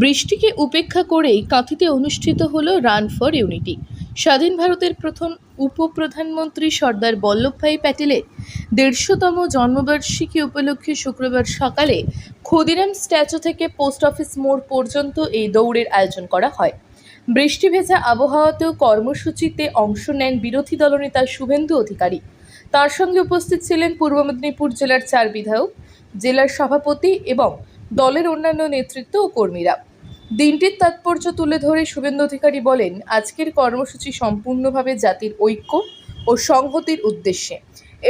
বৃষ্টিকে উপেক্ষা করেই কাঁথিতে অনুষ্ঠিত হল রান ফর ইউনিটি। স্বাধীন ভারতের প্রথম উপপ্রধানমন্ত্রী সর্দার বল্লভভাই প্যাটেলের দেড়শোতম জন্মবার্ষিকী উপলক্ষে শুক্রবার সকালে ক্ষুদিরাম স্ট্যাচু থেকে পোস্ট অফিস মোড় পর্যন্ত এই দৌড়ের আয়োজন করা হয়। বৃষ্টি ভেজা আবহাওয়াতেও কর্মসূচিতে অংশ নেন বিরোধী দলনেতা শুভেন্দু অধিকারী। তার সঙ্গে উপস্থিত ছিলেন পূর্ব মেদিনীপুর জেলার চার বিধায়ক, জেলার সভাপতি এবং দলের অন্যান্য নেতৃত্ব ও কর্মীরা। দিনটির তাৎপর্য তুলে ধরে শুভেন্দু অধিকারী বলেন, আজকের কর্মসূচি সম্পূর্ণভাবে জাতির ঐক্য ও সংহতির উদ্দেশ্যে।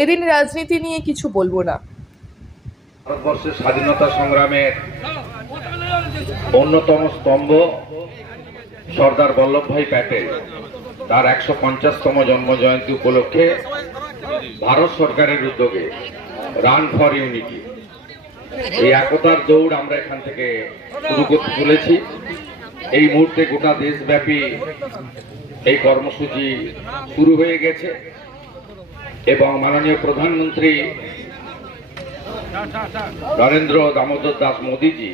এদিন রাজনীতি নিয়ে কিছু বলব না। ভারতবর্ষের স্বাধীনতা সংগ্রামের অন্যতম স্তম্ভ সর্দার বল্লভভাই প্যাটেল। তার একশো পঞ্চাশতম জন্ম জয়ন্তী উপলক্ষে ভারত সরকারের উদ্যোগে রান ফর ইউনিটি। এই একতার দৌড় আমরা এখান থেকে শুরু করতে চলেছি। এই মুহূর্তে গোটা দেশব্যাপী এই কর্মসূচি শুরু হয়ে গেছে এবং মাননীয় প্রধানমন্ত্রী নরেন্দ্র দামোদর দাস মোদীজি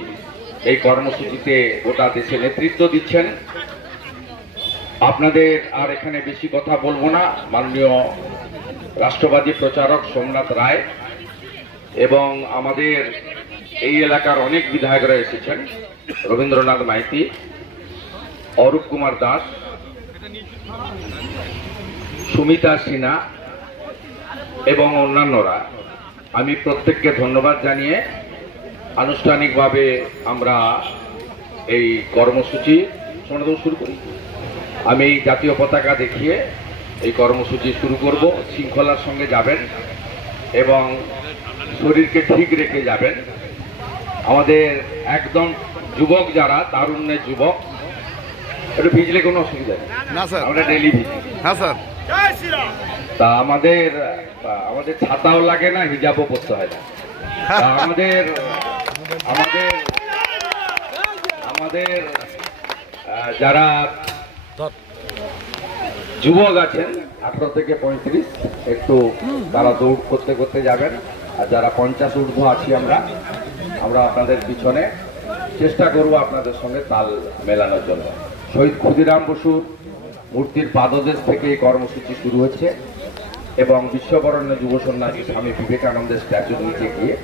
এই কর্মসূচিতে গোটা দেশে নেতৃত্ব দিচ্ছেন। আপনাদের আর এখানে বেশি কথা বলব না। মাননীয় রাষ্ট্রবাদী প্রচারক সোমনাথ রায় এবং আমাদের এই এলাকার অনেক বিধায়করা এসেছেন। রবীন্দ্রনাথ মাইতি, অরূপ কুমার দাস, সুমিতা সিনহা এবং অন্যান্যরা। আমি প্রত্যেককে ধন্যবাদ জানিয়ে আনুষ্ঠানিকভাবে আমরা এই কর্মসূচি শোনাদেব শুরু করি। আমি জাতীয় পতাকা দেখিয়ে এই কর্মসূচি শুরু করব। শৃঙ্খলার সঙ্গে যাবেন। এবং শরীরকে ঠিক রেখে যাবেন। আমাদের একদম যুবক যারা তারুণ্যের যুবক একটু ভিজলে কোনো অসুবিধা নেই। না স্যার। আমরা ডেলি ভিজি। হ্যাঁ স্যার। তা আমাদের আমাদের ছাতাও লাগে না হিজাবও পরতে হয় না। আমাদের আমাদের আমাদের যারা যুবক আছেন, আঠারো থেকে পঁয়ত্রিশ। একটু তারা দৌড় করতে করতে যাবেন। আর যারা পঞ্চাশ ঊর্ধ্ব আছি আমরা আমরা আপনাদের পিছনে চেষ্টা করব আপনাদের সঙ্গে তাল মেলানোর জন্য। শহীদ ক্ষুদিরাম বসুর মূর্তির পাদদেশ থেকে এই কর্মসূচি শুরু হচ্ছে এবং বিশ্ববরণ্য যুব সন্ন্যাসী স্বামী বিবেকানন্দের স্ট্যাচুর নিচে গিয়ে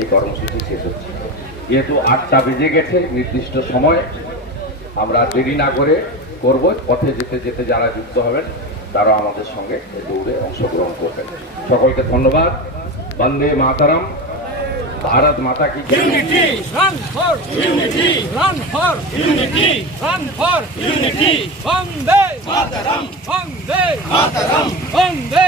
এই কর্মসূচি শেষ হচ্ছে। যেহেতু আটটা বেজে গেছে, নির্দিষ্ট সময়, আমরা দেরি না করে করব, পথে যেতে যেতে যারা যুক্ত হবেন তারা আমাদের সঙ্গে দৌড়ে অংশগ্রহণ করবেন। সকলকে ধন্যবাদ। বন্দে মাতারাম। ভারত মাতা কি for for for unity! Vande Mataram! Vande